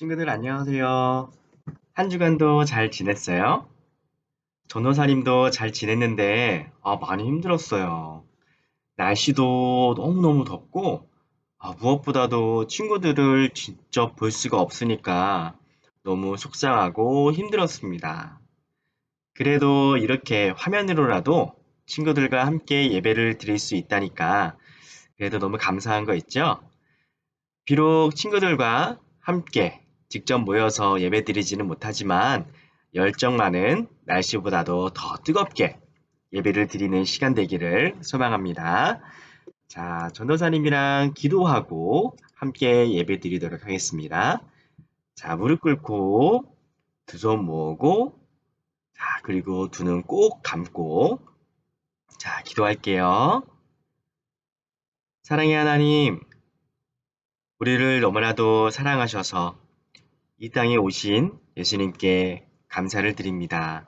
친구들 안녕하세요. 한 주간도 잘 지냈어요? 전도사님도 잘 지냈는데 많이 힘들었어요. 날씨도 너무너무 덥고 무엇보다도 친구들을 직접 볼 수가 없으니까 너무 속상하고 힘들었습니다. 그래도 이렇게 화면으로라도 친구들과 함께 예배를 드릴 수 있다니까 그래도 너무 감사한 거 있죠? 비록 친구들과 함께 직접 모여서 예배드리지는 못하지만 열정만은 날씨보다도 더 뜨겁게 예배를 드리는 시간 되기를 소망합니다. 자, 전도사님이랑 기도하고 함께 예배 드리도록 하겠습니다. 자, 무릎 꿇고 두 손 모으고 자, 그리고 두 눈 꼭 감고 자, 기도할게요. 사랑의 하나님, 우리를 너무나도 사랑하셔서 이 땅에 오신 예수님께 감사를 드립니다.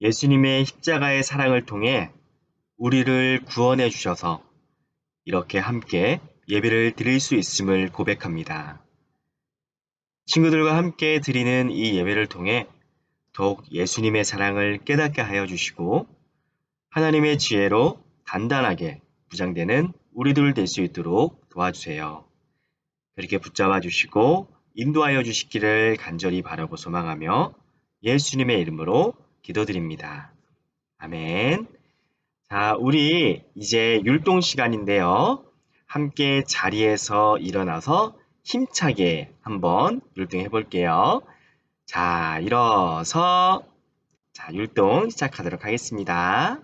예수님의 십자가의 사랑을 통해 우리를 구원해 주셔서 이렇게 함께 예배를 드릴 수 있음을 고백합니다. 친구들과 함께 드리는 이 예배를 통해 더욱 예수님의 사랑을 깨닫게 하여 주시고 하나님의 지혜로 단단하게 부장되는 우리들 될 수 있도록 도와주세요. 그렇게 붙잡아 주시고 인도하여 주시기를 간절히 바라고 소망하며 예수님의 이름으로 기도드립니다. 아멘. 자, 우리 이제 율동 시간인데요. 함께 자리에서 일어나서 힘차게 한번 율동해 볼게요. 자, 일어서 자, 율동 시작하도록 하겠습니다.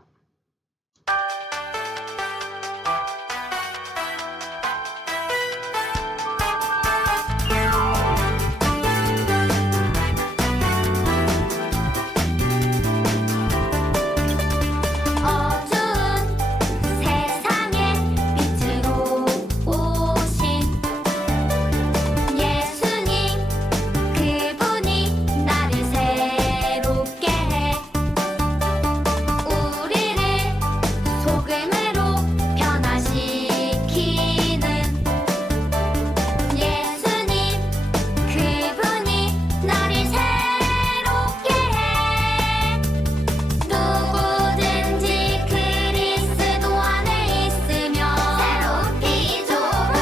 어두운 세상에 빛으로 오신 예수님 그분이 나를 새롭게 해 우리를 소금으로 변화시키는 예수님 그분이 나를 새롭게 해 누구든지 그리스도 안에 있으며 새로운 피조물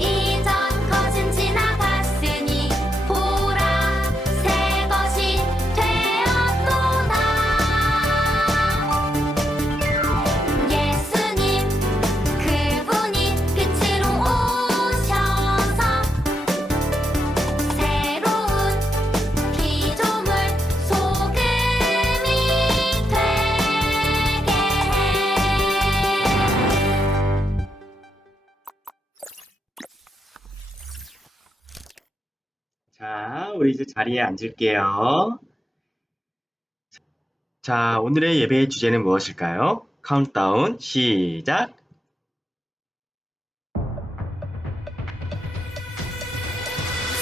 이전 것은 지나갔으니 보라 새 것이 되었도다 예수님 그분이 빛으로 오셔서 새로운 피조물 소금이 되게 해 자, 우리 이제 자리에 앉을게요. 자, 오늘의 예배의 주제는 무엇일까요? 카운트다운 시작!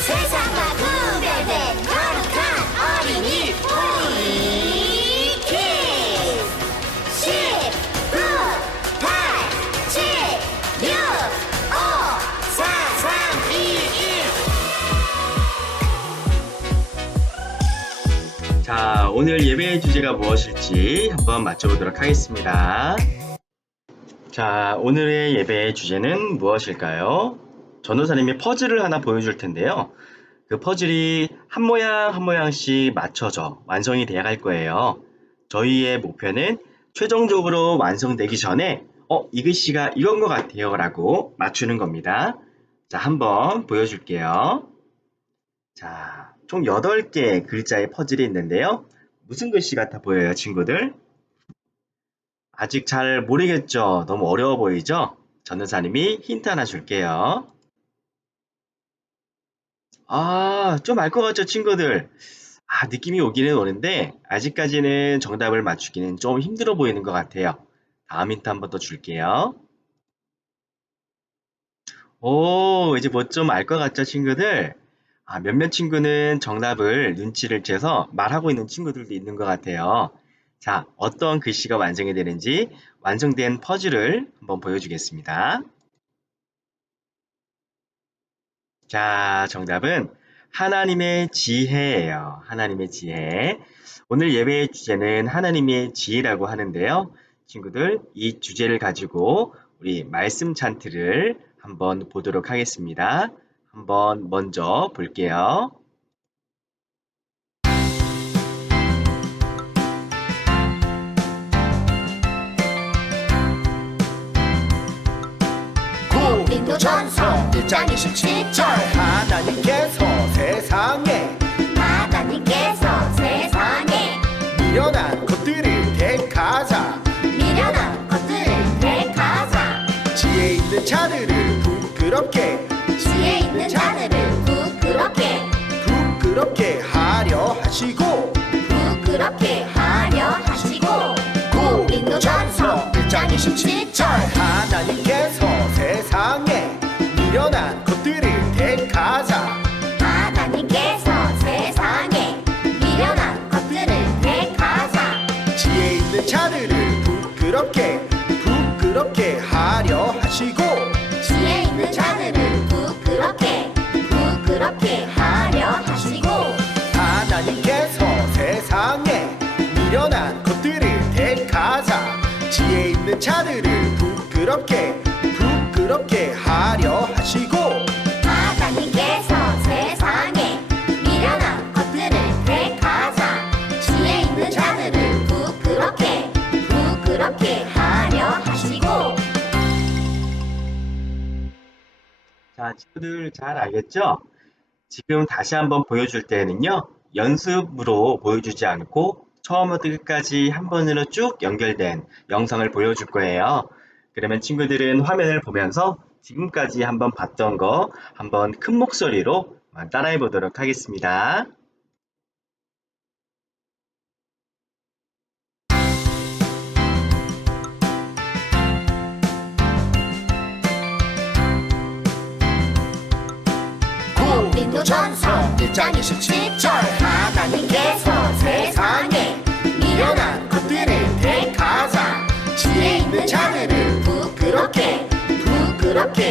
세상과 구별된 거룩한 어린이 우리 키즈 10, 9, 8, 7, 6, 5, 4, 3, 2, 1 자, 오늘 예배의 주제가 무엇일지 한번 맞춰보도록 하겠습니다. 자, 오늘의 예배의 주제는 무엇일까요? 전도사님이 퍼즐을 하나 보여줄 텐데요. 그 퍼즐이 한 모양 한 모양씩 맞춰져 완성이 되어 갈 거예요. 저희의 목표는 최종적으로 완성되기 전에 이 글씨가 이건 것 같아요 라고 맞추는 겁니다. 자, 한번 보여줄게요. 자, 총 8개의 글자의 퍼즐이 있는데요. 무슨 글씨 같아 보여요, 친구들? 아직 잘 모르겠죠? 너무 어려워 보이죠? 전도사님이 힌트 하나 줄게요. 좀 알 것 같죠, 친구들? 느낌이 오기는 오는데, 아직까지는 정답을 맞추기는 좀 힘들어 보이는 것 같아요. 다음 힌트 한번 더 줄게요. 오, 이제 뭐 좀 알 것 같죠, 친구들? 몇몇 친구는 정답을 눈치를 채서 말하고 있는 친구들도 있는 것 같아요. 자, 어떤 글씨가 완성이 되는지 완성된 퍼즐을 한번 보여주겠습니다. 자, 정답은 하나님의 지혜예요. 하나님의 지혜. 오늘 예배의 주제는 하나님의 지혜라고 하는데요. 친구들, 이 주제를 가지고 우리 말씀 찬트를 한번 보도록 하겠습니다. 한번 먼저 볼게요. 고린도전서 1장 27절 하나님께서 세상에 미련한 것들을 택하사 지혜 있는 자들을 부끄럽게 하려 하시고 고린도전서 1장 27절 하나님께서 세상에 미련한 것들을 택하사 지혜 있는 자들을 부끄럽게 하려 하시고 하나님께서 세상에 미련한 것들을 택하사 지혜 있는 자들을 부끄럽게 하려 하시고 자, 친구들 잘 알겠죠? 지금 다시 한번 보여줄 때는요, 연습으로 보여주지 않고 처음부터 끝까지 한 번으로 쭉 연결된 영상을 보여줄 거예요. 그러면 친구들은 화면을 보면서 지금까지 한번 봤던 거 한번 큰 목소리로 따라해 보도록 하겠습니다. 고린도전서 1장 27절 하나님께서 세상에 미련한 것들을 택하사 지혜 있는 자들을 부끄럽게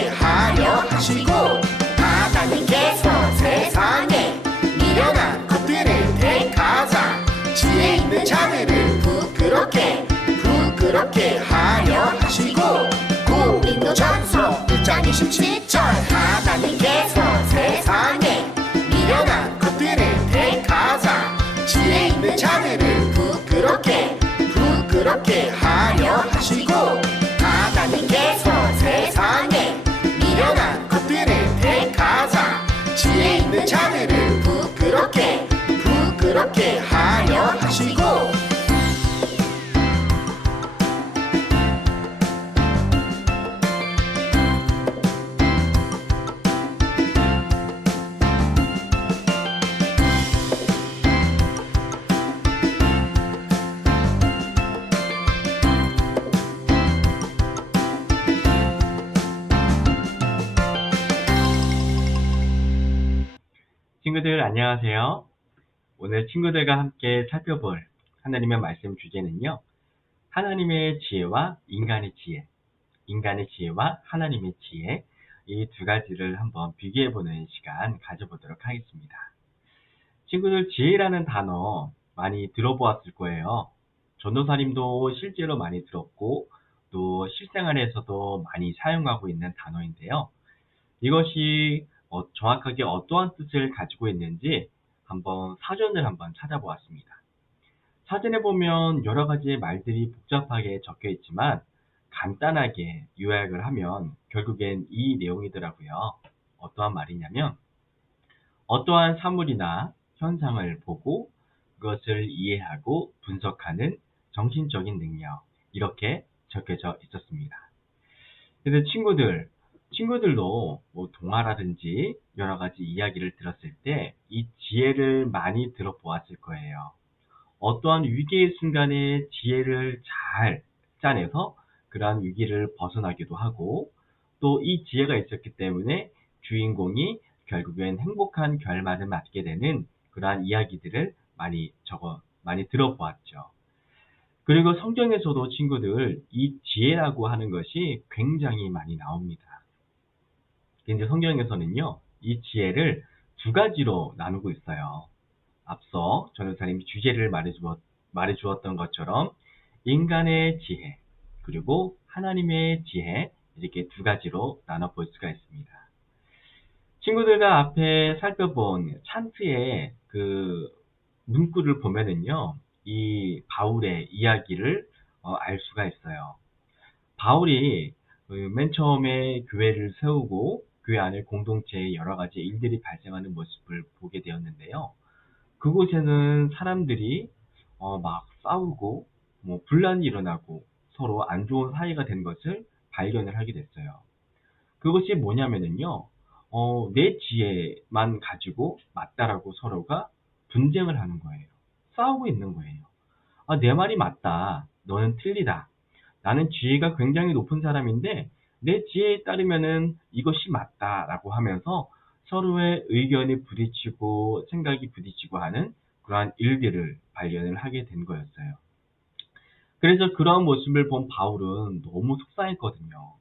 하려 하시고 하나님께서 세상에 미련한 것들을 택하사 지혜 있는 자들을 부끄럽게 하려 하시고 고린도전서 1장 27절 하나님께서 세상에 미련한 것들을 택하사 지혜 있는 자들을 부끄럽게 하려 하시고 하나님께서 세상에 미련한 것들을 택하사 지혜 있는 자들을 부끄럽게 하려 하시고 친구들 안녕하세요. 오늘 친구들과 함께 살펴볼 하나님의 말씀 주제는요. 하나님의 지혜와 인간의 지혜와 하나님의 지혜, 이 두 가지를 한번 비교해보는 시간 가져보도록 하겠습니다. 친구들, 지혜라는 단어 많이 들어보았을 거예요. 전도사님도 실제로 많이 들었고 또 실생활에서도 많이 사용하고 있는 단어인데요. 이것이 정확하게 어떠한 뜻을 가지고 있는지 한번 사전을 한번 찾아보았습니다. 사전에 보면 여러 가지 말들이 복잡하게 적혀 있지만 간단하게 요약을 하면 결국엔 이 내용이더라고요. 어떠한 말이냐면 어떠한 사물이나 현상을 보고 그것을 이해하고 분석하는 정신적인 능력, 이렇게 적혀져 있었습니다. 그래서 친구들도 뭐 동화라든지 여러 가지 이야기를 들었을 때 이 지혜를 많이 들어보았을 거예요. 어떠한 위기의 순간에 지혜를 잘 짜내서 그러한 위기를 벗어나기도 하고 또 이 지혜가 있었기 때문에 주인공이 결국엔 행복한 결말을 맞게 되는 그러한 이야기들을 많이 들어보았죠. 그리고 성경에서도 친구들 이 지혜라고 하는 것이 굉장히 많이 나옵니다. 근데 성경에서는요, 이 지혜를 두 가지로 나누고 있어요. 앞서 전도사님이 주제를 말해주었던 것처럼 인간의 지혜, 그리고 하나님의 지혜, 이렇게 두 가지로 나눠볼 수가 있습니다. 친구들과 앞에 살펴본 찬트의 그 문구를 보면은요, 이 바울의 이야기를 알 수가 있어요. 바울이 맨 처음에 교회를 세우고 교회 안에 공동체에 여러 가지 일들이 발생하는 모습을 보게 되었는데요. 그곳에는 사람들이 막 싸우고 분란이 일어나고 서로 안 좋은 사이가 된 것을 발견을 하게 됐어요. 그것이 뭐냐면은요, 내 지혜만 가지고 맞다라고 서로가 분쟁을 하는 거예요. 싸우고 있는 거예요. 아, 내 말이 맞다. 너는 틀리다. 나는 지혜가 굉장히 높은 사람인데 내 지혜에 따르면은 이것이 맞다라고 하면서 서로의 의견이 부딪히고 생각이 부딪히고 하는 그러한 일들을 발견을 하게 된 거였어요. 그래서 그러한 모습을 본 바울은 너무 속상했거든요.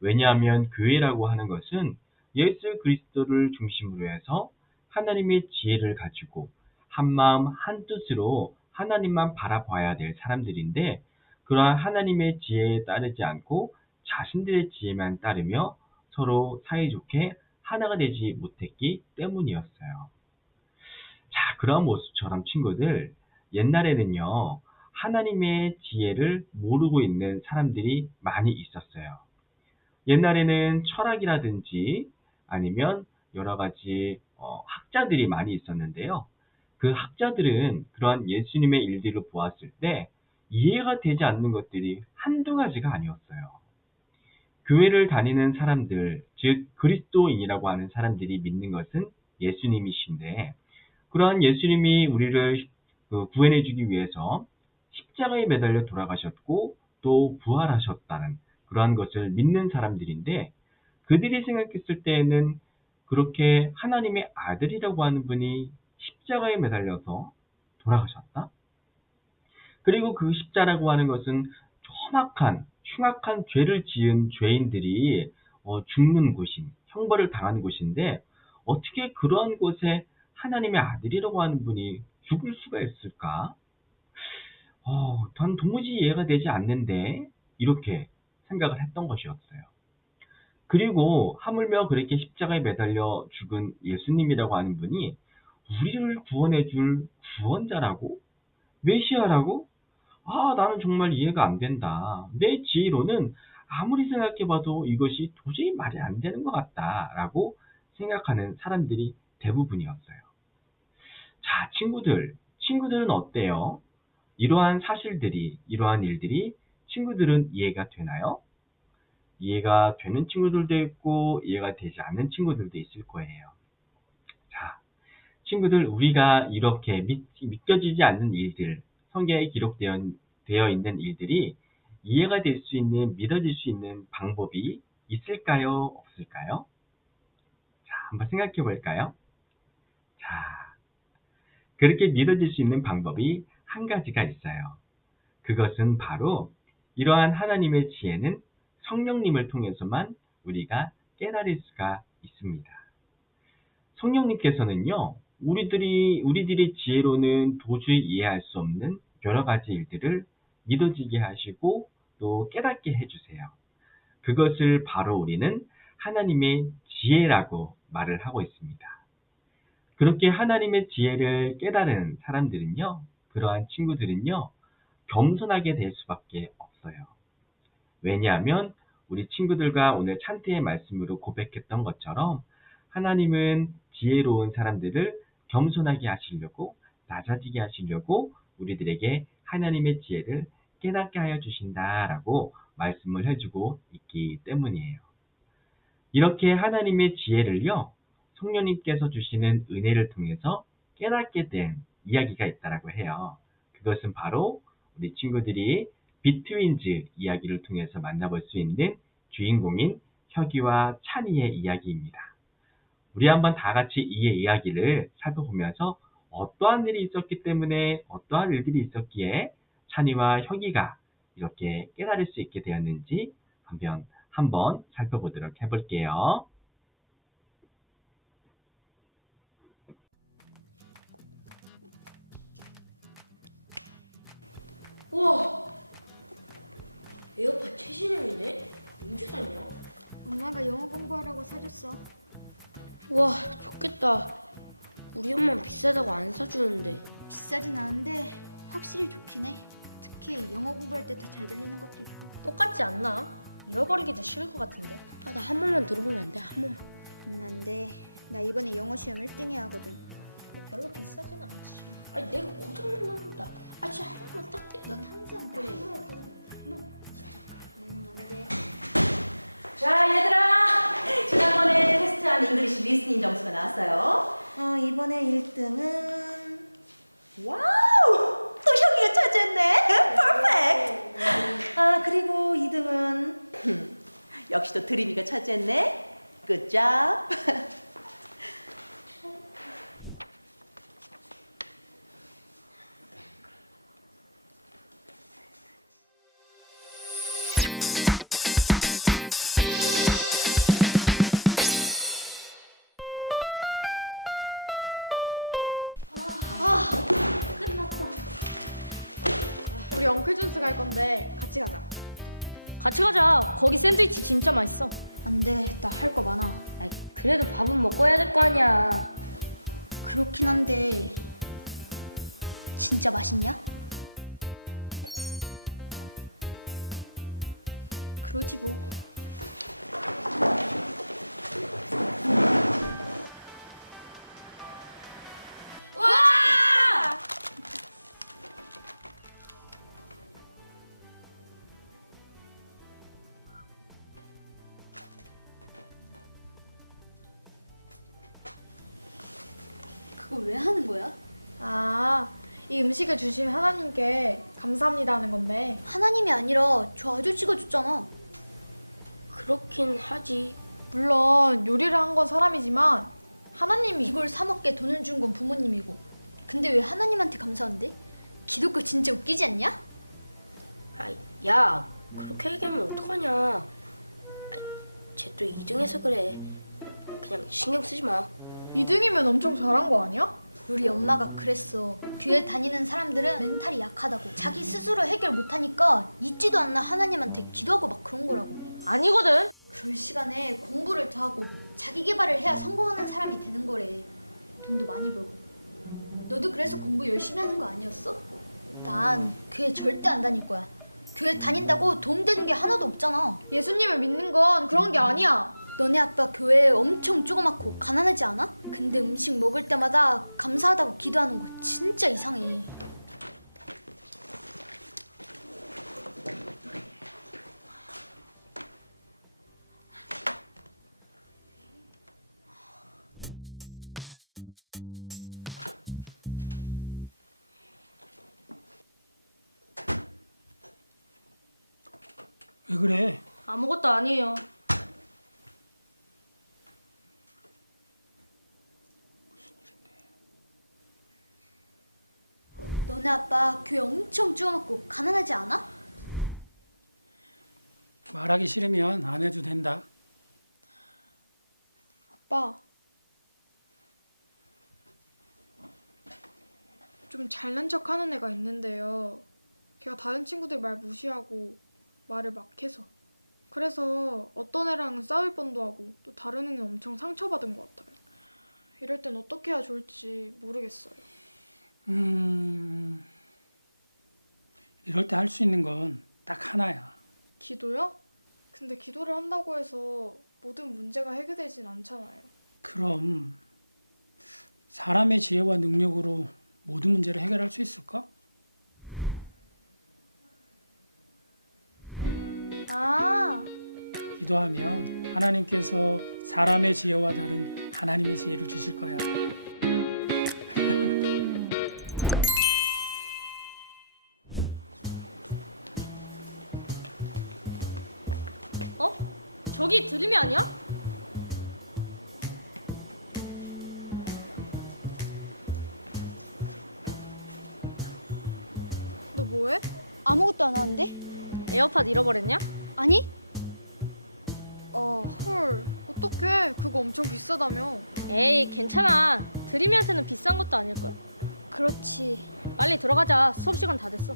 왜냐하면 교회라고 하는 것은 예수 그리스도를 중심으로 해서 하나님의 지혜를 가지고 한마음 한뜻으로 하나님만 바라봐야 될 사람들인데, 그러한 하나님의 지혜에 따르지 않고 자신들의 지혜만 따르며 서로 사이좋게 하나가 되지 못했기 때문이었어요. 자, 그런 모습처럼 친구들, 옛날에는요, 하나님의 지혜를 모르고 있는 사람들이 많이 있었어요. 옛날에는 철학이라든지 아니면 여러 가지 학자들이 많이 있었는데요. 그 학자들은 그러한 예수님의 일들을 보았을 때 이해가 되지 않는 것들이 한두 가지가 아니었어요. 교회를 다니는 사람들, 즉 그리스도인이라고 하는 사람들이 믿는 것은 예수님이신데, 그러한 예수님이 우리를 구원해 주기 위해서 십자가에 매달려 돌아가셨고 또 부활하셨다는 그러한 것을 믿는 사람들인데, 그들이 생각했을 때에는 그렇게 하나님의 아들이라고 하는 분이 십자가에 매달려서 돌아가셨다? 그리고 그 십자라고 하는 것은 흉악한 죄를 지은 죄인들이 죽는 곳인, 형벌을 당하는 곳인데 어떻게 그러한 곳에 하나님의 아들이라고 하는 분이 죽을 수가 있을까? 전 도무지 이해가 되지 않는데, 이렇게 생각을 했던 것이었어요. 그리고 하물며 그렇게 십자가에 매달려 죽은 예수님이라고 하는 분이 우리를 구원해 줄 구원자라고? 메시아라고? 아, 나는 정말 이해가 안 된다. 내 지혜로는 아무리 생각해봐도 이것이 도저히 말이 안 되는 것 같다라고 생각하는 사람들이 대부분이었어요. 자, 친구들은 어때요? 이러한 사실들이, 이러한 일들이 친구들은 이해가 되나요? 이해가 되는 친구들도 있고 이해가 되지 않는 친구들도 있을 거예요. 자, 친구들, 우리가 이렇게 믿겨지지 않는 일들, 성경에 기록되어 있는 일들이 이해가 될 수 있는, 믿어질 수 있는 방법이 있을까요? 없을까요? 자, 한번 생각해 볼까요? 자, 그렇게 믿어질 수 있는 방법이 한 가지가 있어요. 그것은 바로 이러한 하나님의 지혜는 성령님을 통해서만 우리가 깨달을 수가 있습니다. 성령님께서는요, 우리들의 지혜로는 도저히 이해할 수 없는 여러 가지 일들을 믿어지게 하시고 또 깨닫게 해주세요. 그것을 바로 우리는 하나님의 지혜라고 말을 하고 있습니다. 그렇게 하나님의 지혜를 깨달은 사람들은요, 그러한 친구들은요, 겸손하게 될 수밖에 없어요. 왜냐하면 우리 친구들과 오늘 찬트의 말씀으로 고백했던 것처럼 하나님은 지혜로운 사람들을 겸손하게 하시려고, 낮아지게 하시려고 우리들에게 하나님의 지혜를 깨닫게 하여 주신다라고 말씀을 해주고 있기 때문이에요. 이렇게 하나님의 지혜를요, 성령님께서 주시는 은혜를 통해서 깨닫게 된 이야기가 있다라고 해요. 그것은 바로 우리 친구들이 비트윈즈 이야기를 통해서 만나볼 수 있는 주인공인 혁이와 찬이의 이야기입니다. 우리 한번 다 같이 이 이야기를 살펴보면서 어떠한 일이 있었기 때문에, 어떠한 일들이 있었기에 찬이와 혁이가 이렇게 깨달을 수 있게 되었는지 한번 살펴보도록 해볼게요. 우와! 에어팟 최신형이네? 언제 샀냐? 엄마가 영어 공부하라고 사줬어. 우와, 좋겠다. 우리 엄마는 비싸다고 안 사주는데. 비싸진 않은데 확실히 좋긴 해. 특히 영어 공부할 때 더 잘 들리는 것도 있고. 똑같지 않나? 잃어버리기도 쉬울 것 같은데. 아, 나 한 번만 들어보면 안 돼? 한 번만. 안 돼. 나 이번에 영어 시험 1등 해야 하거든. 별로 비싸진 않지. 아니, 내가 고장만 나온다. 아, 진짜 한 번만 딱 돼. 넌 항상 그래. 안 돼. 자, 얘들아! 지난번에 테스트한 잉글리시 리스닝 점수가 나왔어요. 이번에 1등은 와우! 또 형이가 차지했네. 퍼펙트! 아, 그리고 2등은 역시 또 드림이가 차지했네. Good job! 우리 엉클존스 갈 건데 같이 가자. 같이 가자. 거기 샌드위치 진짜 맛있어. 안 돼. 나 할 거 많아. 아이, 그래도 밥은 먹고 해야 될 거 아니야. 그렇긴 한데 진짜 맛있냐? 그러지 뭐. 그거 왜 하는 거야? 아, 이 음식을 주신 하나님께 감사합니다 하는 건데. 하나님이 아니라 저 아저씨가 줬잖아. 그렇긴 하지. 물론 요리를 한 건 사람이지만 하나님이 이걸 사 먹게 돈을 준 건 부모님이고. 근데 왜 하나님한테 감사한대? 기독교 진짜 웃기지 않냐? 아이, 야, 그렇게 얘기하면 어떡하냐. 쟤 또 2등해서 그래. 그냥 신경 쓰지 마. 2등이면 엄청 잘한 거 아니야? 우리 엄마가 그랬어. 교회 다니는 사람들은 멘탈이 약하다고. 자기 스스로 해결 못하니까 있지도 않나 하나님한테 기도하고 막 그런 거라고. 아니거든. 그럴 시간에 공부를 더 하고 자기 개발을 해야 성공하는 사람이 되는 거래. 돈도 많이 벌고. 너도 그래서 공부 열심히 하는 거 아니었어? 난 교회 절대 안 다닐 거야. 교회 다닌다고 도움되는 게 하나도 없잖아. 예수님을 믿는 건 그런 게 아니야. 너네 아빠 교회 엄청 조그맣고 가난하지 않아? 근데 음식 먹을 때마다 감사하다고 기도하는 거 진짜 이상해. 왜 그래? 아무것도 아니에요. 너네 아빠 교회 엄청 조그맣고 가난하지 않아? 말하기 싫으면 안 해도 된다. 아빠. 좀 잘난 척 하는 애가 있는데요. 걔가 다른 친구들 말 무시하고 말을 막 해서. 그래서 어떤 애랑 싸울 뻔도 하고 또 다른 애는 엄청 상처받은 것 같아요. 이럴 땐 어떻게 해야 좋을지 모르겠어요. 이럴 때 할 수 있는 건 딱 하나야. 기도요? 근데 기도를 한다고 해서 모든 문제가 해결되진 않잖아요. 그럼 사람의 지혜와 능력으로 모든 문제를 해결할 수 있을까? 아, 기도하면 하나님께서 사람의 지혜와 다른 하나님의 지혜를 주실 거야. 어? 저기 드림이 아니야? 너 뭐해? 아무것도 안 하는데? 에어팟 잃어버렸냐? 아니? 헐, 어떡해. 그거 엄청 비싸다며. 에이, 괜찮아. 드림이한테는 비싼 것도 아닐 거야. 그렇지. 빨리 들어가자. 수업 시간 다 됐어.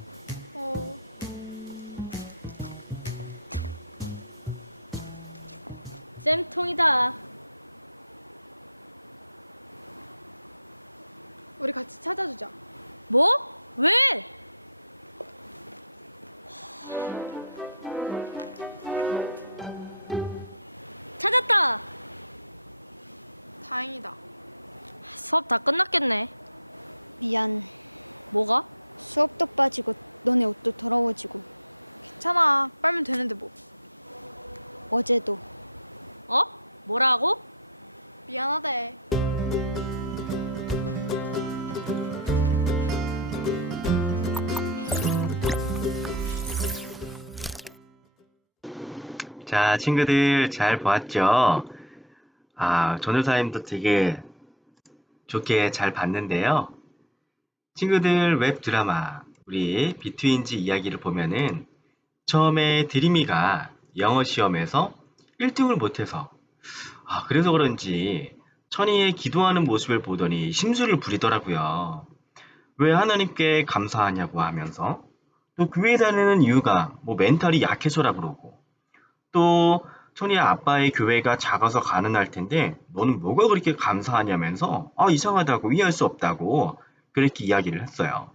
쌤통이다. 우리 같이 찾아주자. 뭐? 왜? 찾았다. 다행이다. 수업 다 끝났겠네. 미안. 뭐가? 수업도 빠지고 너네 옷도 더러워지고 괜찮아. 빨면 되는데 뭐. 어제도. 어? 뭐라고? 미안하대. 자, 친구들 잘 보았죠? 전도사님도 되게 좋게 잘 봤는데요. 친구들 웹 드라마 우리 비트윈즈 이야기를 보면은 처음에 드림이가 영어 시험에서 1등을 못해서 그래서 그런지 천이의 기도하는 모습을 보더니 심술을 부리더라고요. 왜 하나님께 감사하냐고 하면서 또 교회 다니는 이유가 뭐 멘탈이 약해서라 그러고 또 천이의 아빠의 교회가 작아서 가능할 텐데 너는 뭐가 그렇게 감사하냐면서 이상하다고 이해할 수 없다고 그렇게 이야기를 했어요.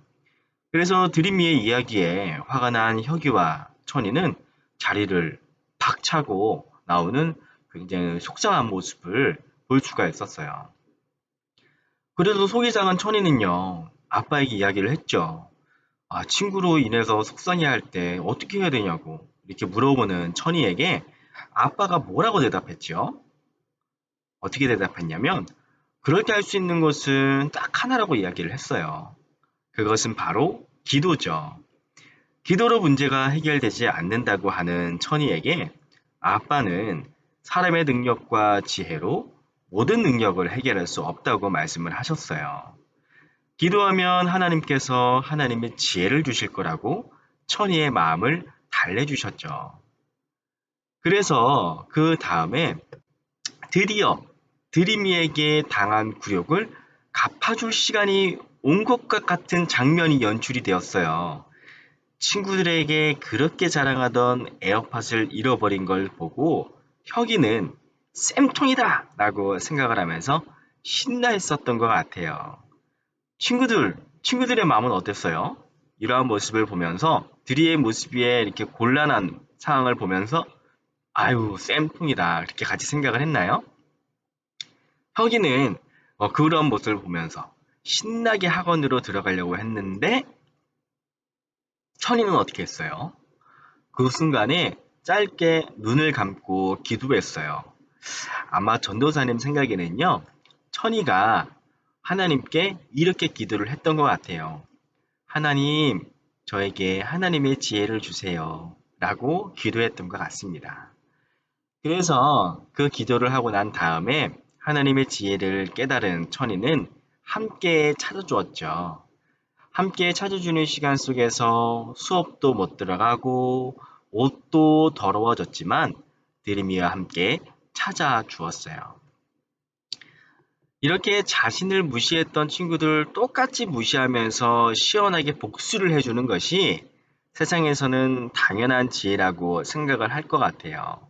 그래서 드림이의 이야기에 화가 난 혁이와 천이는 자리를 박차고 나오는 굉장히 속상한 모습을 볼 수가 있었어요. 그래도 속이 상한 천이는요, 아빠에게 이야기를 했죠. 친구로 인해서 속상해할 때 어떻게 해야 되냐고 이렇게 물어보는 천이에게 아빠가 뭐라고 대답했죠? 어떻게 대답했냐면 그럴 때 할 수 있는 것은 딱 하나라고 이야기를 했어요. 그것은 바로 기도죠. 기도로 문제가 해결되지 않는다고 하는 천이에게 아빠는 사람의 능력과 지혜로 모든 능력을 해결할 수 없다고 말씀을 하셨어요. 기도하면 하나님께서 하나님의 지혜를 주실 거라고 천이의 마음을 달래주셨죠. 그래서 그 다음에 드디어 드림이에게 당한 굴욕을 갚아줄 시간이 온 것과 같은 장면이 연출이 되었어요. 친구들에게 그렇게 자랑하던 에어팟을 잃어버린 걸 보고 혁이는 쌤통이다! 라고 생각을 하면서 신나했었던 것 같아요. 친구들의 마음은 어땠어요? 이러한 모습을 보면서 드리의 모습에 이렇게 곤란한 상황을 보면서 아유 쌤통이다 이렇게 같이 생각을 했나요? 혁이는 그런 모습을 보면서 신나게 학원으로 들어가려고 했는데 천이는 어떻게 했어요? 그 순간에 짧게 눈을 감고 기도했어요. 아마 전도사님 생각에는요, 천이가 하나님께 이렇게 기도를 했던 것 같아요. 하나님, 저에게 하나님의 지혜를 주세요. 라고 기도했던 것 같습니다. 그래서 그 기도를 하고 난 다음에 하나님의 지혜를 깨달은 천이는 함께 찾아주었죠. 함께 찾아주는 시간 속에서 수업도 못 들어가고 옷도 더러워졌지만 드림이와 함께 찾아주었어요. 이렇게 자신을 무시했던 친구들 똑같이 무시하면서 시원하게 복수를 해주는 것이 세상에서는 당연한 지혜라고 생각을 할 것 같아요.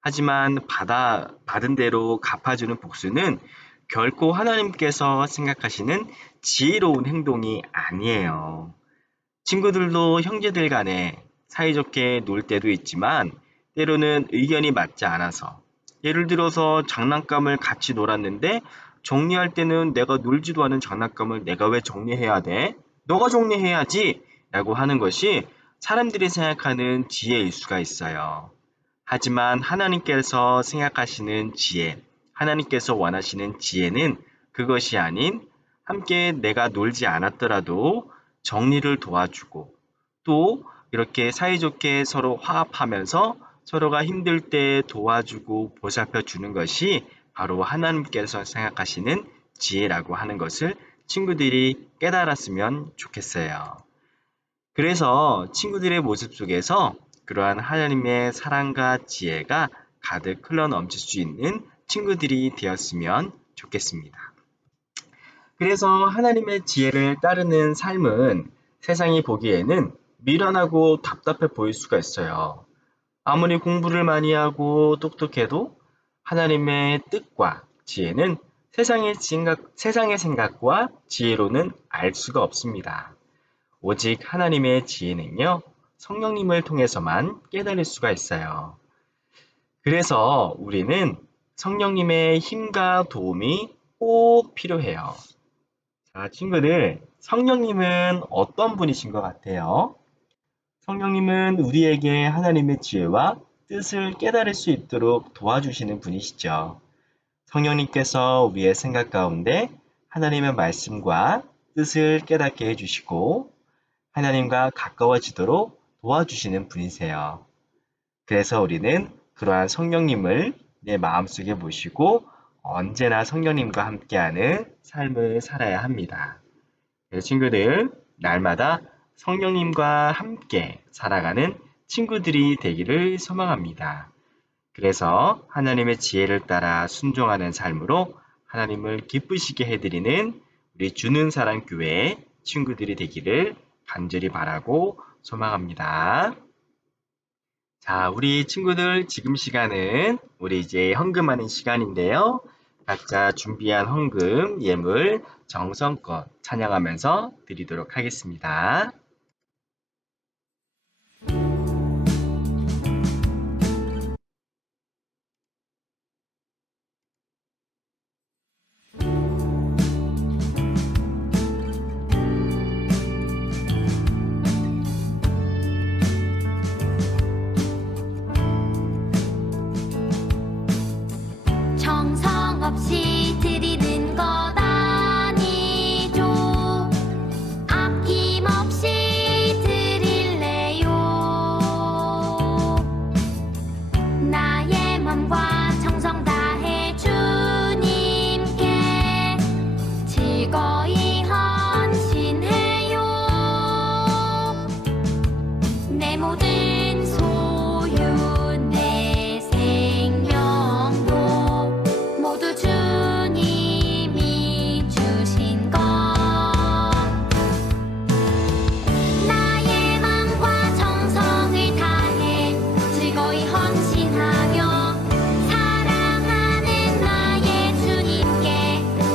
하지만 받은 대로 갚아주는 복수는 결코 하나님께서 생각하시는 지혜로운 행동이 아니에요. 친구들도 형제들 간에 사이좋게 놀 때도 있지만 때로는 의견이 맞지 않아서 예를 들어서 장난감을 같이 놀았는데 정리할 때는 내가 놀지도 않은 장난감을 내가 왜 정리해야 돼? 너가 정리해야지! 라고 하는 것이 사람들이 생각하는 지혜일 수가 있어요. 하지만 하나님께서 생각하시는 지혜, 하나님께서 원하시는 지혜는 그것이 아닌 함께 내가 놀지 않았더라도 정리를 도와주고 또 이렇게 사이좋게 서로 화합하면서 서로가 힘들 때 도와주고 보살펴 주는 것이 바로 하나님께서 생각하시는 지혜라고 하는 것을 친구들이 깨달았으면 좋겠어요. 그래서 친구들의 모습 속에서 그러한 하나님의 사랑과 지혜가 가득 흘러넘칠 수 있는 친구들이 되었으면 좋겠습니다. 그래서 하나님의 지혜를 따르는 삶은 세상이 보기에는 미련하고 답답해 보일 수가 있어요. 아무리 공부를 많이 하고 똑똑해도 하나님의 뜻과 지혜는 세상의 생각과 지혜로는 알 수가 없습니다. 오직 하나님의 지혜는요, 성령님을 통해서만 깨달을 수가 있어요. 그래서 우리는 성령님의 힘과 도움이 꼭 필요해요. 자, 친구들, 성령님은 어떤 분이신 것 같아요? 성령님은 우리에게 하나님의 지혜와 뜻을 깨달을 수 있도록 도와주시는 분이시죠. 성령님께서 우리의 생각 가운데 하나님의 말씀과 뜻을 깨닫게 해주시고 하나님과 가까워지도록 도와주시는 분이세요. 그래서 우리는 그러한 성령님을 내 마음속에 모시고 언제나 성령님과 함께하는 삶을 살아야 합니다. 친구들, 날마다 성령님과 함께 살아가는 친구들이 되기를 소망합니다. 그래서 하나님의 지혜를 따라 순종하는 삶으로 하나님을 기쁘시게 해드리는 우리 주는 사랑 교회 친구들이 되기를 간절히 바라고 소망합니다. 자, 우리 친구들 지금 시간은 우리 이제 헌금하는 시간인데요. 각자 준비한 헌금, 예물 정성껏 찬양하면서 드리도록 하겠습니다. 정성 없이 드리는 것 아니죠. 아낌없이 드릴래요. 나의 맘과 정성 다해 주님께 즐거이 헌신해요. 내 모든 소유 내 생명도 모두 주님이 주신 것. 나의 맘과 정성을 다해 즐거이 헌신하며 사랑하는 나의 주님께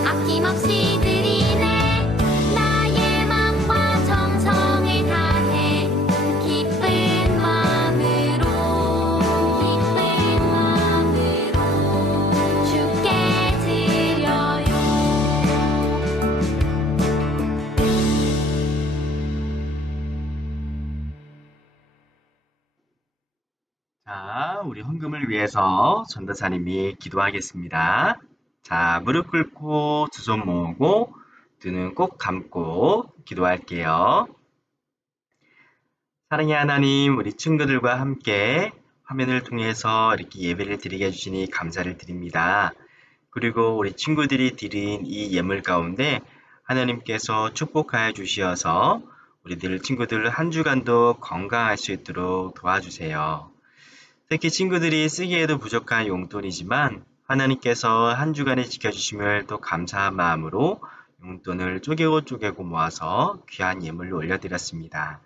아낌없이 드리네. 나의 맘과 정성을 다해 기쁜 마음으로 주께 드려요. 자, 우리 헌금을 위해서 전도사님이 기도하겠습니다. 자, 무릎 꿇고 두 손 모으고 두 눈 꼭 감고 기도할게요. 사랑의 하나님, 우리 친구들과 함께 화면을 통해서 이렇게 예배를 드리게 해주시니 감사를 드립니다. 그리고 우리 친구들이 드린 이 예물 가운데 하나님께서 축복하여 주시어서 우리들 친구들 한 주간도 건강할 수 있도록 도와주세요. 특히 친구들이 쓰기에도 부족한 용돈이지만 하나님께서 한 주간을 지켜주심을 또 감사한 마음으로 용돈을 쪼개고 모아서 귀한 예물로 올려드렸습니다.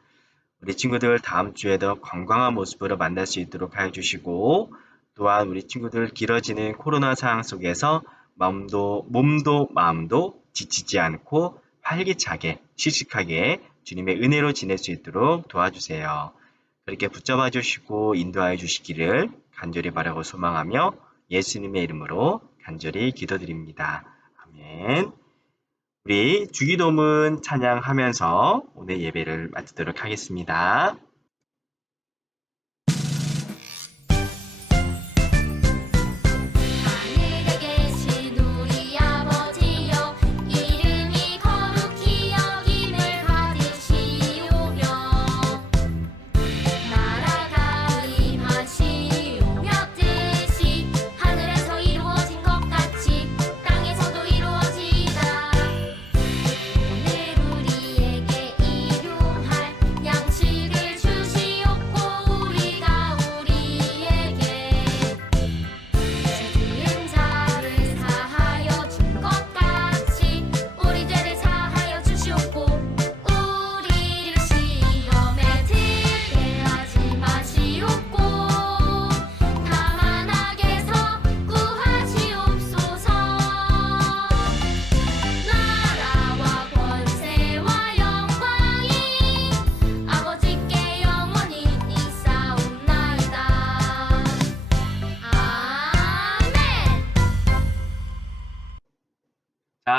우리 친구들 다음 주에도 건강한 모습으로 만날 수 있도록 하여 주시고 또한 우리 친구들 길어지는 코로나 상황 속에서 몸도 마음도 지치지 않고 활기차게 씩씩하게 주님의 은혜로 지낼 수 있도록 도와주세요. 그렇게 붙잡아 주시고 인도하여 주시기를 간절히 바라고 소망하며 예수님의 이름으로 간절히 기도드립니다. 아멘. 우리 주기도문 찬양하면서 오늘 예배를 마치도록 하겠습니다. 하늘에 계신 우리 아버지여 이름이 거룩히 여김을 받으시오며 나라가 임하시오며 뜻이 하늘에서 이루어진 것 같이 땅에서도 이루어지이다. 오늘 우리에게 일용할 양식을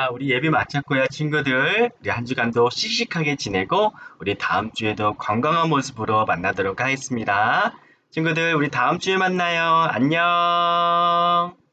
자, 우리 예배 마쳤고요, 친구들. 우리 한 주간도 씩씩하게 지내고 우리 다음 주에도 건강한 모습으로 만나도록 하겠습니다. 친구들, 우리 다음 주에 만나요. 안녕.